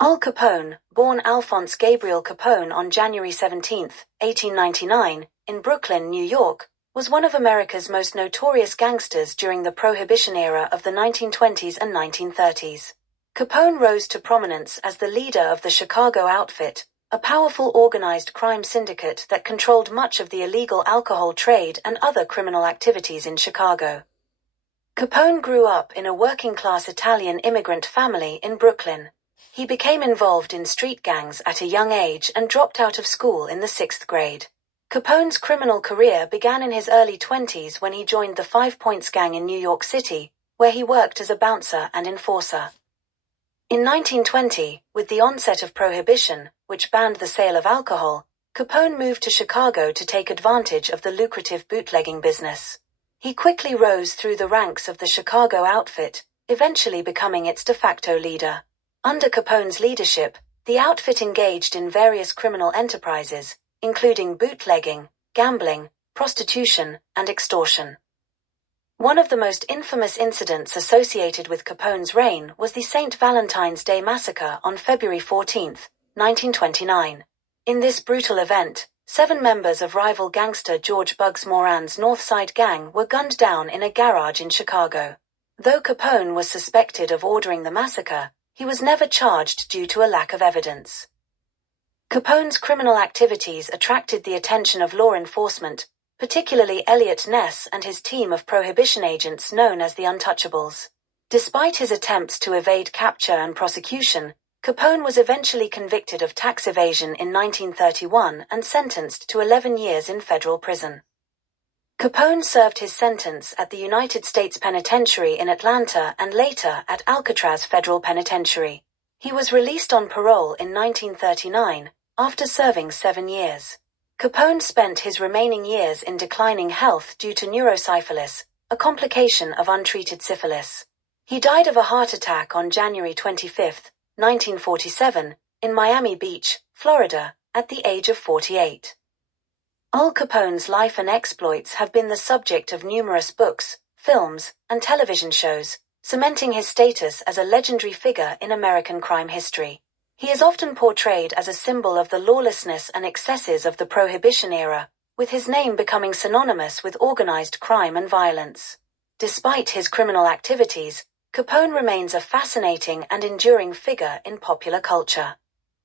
Al Capone, born Alphonse Gabriel Capone on January 17, 1899, in Brooklyn, New York, was one of America's most notorious gangsters during the Prohibition era of the 1920s and 1930s. Capone rose to prominence as the leader of the Chicago Outfit, a powerful organized crime syndicate that controlled much of the illegal alcohol trade and other criminal activities in Chicago. Capone grew up in a working-class Italian immigrant family in Brooklyn. He became involved in street gangs at a young age and dropped out of school in the 6th grade. Capone's criminal career began in his early 20s when he joined the Five Points Gang in New York City, where he worked as a bouncer and enforcer. In 1920, with the onset of Prohibition, which banned the sale of alcohol, Capone moved to Chicago to take advantage of the lucrative bootlegging business. He quickly rose through the ranks of the Chicago Outfit, eventually becoming its de facto leader. Under Capone's leadership, the outfit engaged in various criminal enterprises, including bootlegging, gambling, prostitution, and extortion. One of the most infamous incidents associated with Capone's reign was the St. Valentine's Day Massacre on February 14, 1929. In this brutal event, 7 members of rival gangster George Bugs Moran's North Side Gang were gunned down in a garage in Chicago. Though Capone was suspected of ordering the massacre, he was never charged due to a lack of evidence. Capone's criminal activities attracted the attention of law enforcement, particularly Eliot Ness and his team of prohibition agents known as the Untouchables. Despite his attempts to evade capture and prosecution, Capone was eventually convicted of tax evasion in 1931 and sentenced to 11 years in federal prison. Capone served his sentence at the United States Penitentiary in Atlanta and later at Alcatraz Federal Penitentiary. He was released on parole in 1939, after serving 7 years. Capone spent his remaining years in declining health due to neurosyphilis, a complication of untreated syphilis. He died of a heart attack on January 25, 1947, in Miami Beach, Florida, at the age of 48. Al Capone's life and exploits have been the subject of numerous books, films, and television shows, cementing his status as a legendary figure in American crime history. He is often portrayed as a symbol of the lawlessness and excesses of the Prohibition era, with his name becoming synonymous with organized crime and violence. Despite his criminal activities, Capone remains a fascinating and enduring figure in popular culture.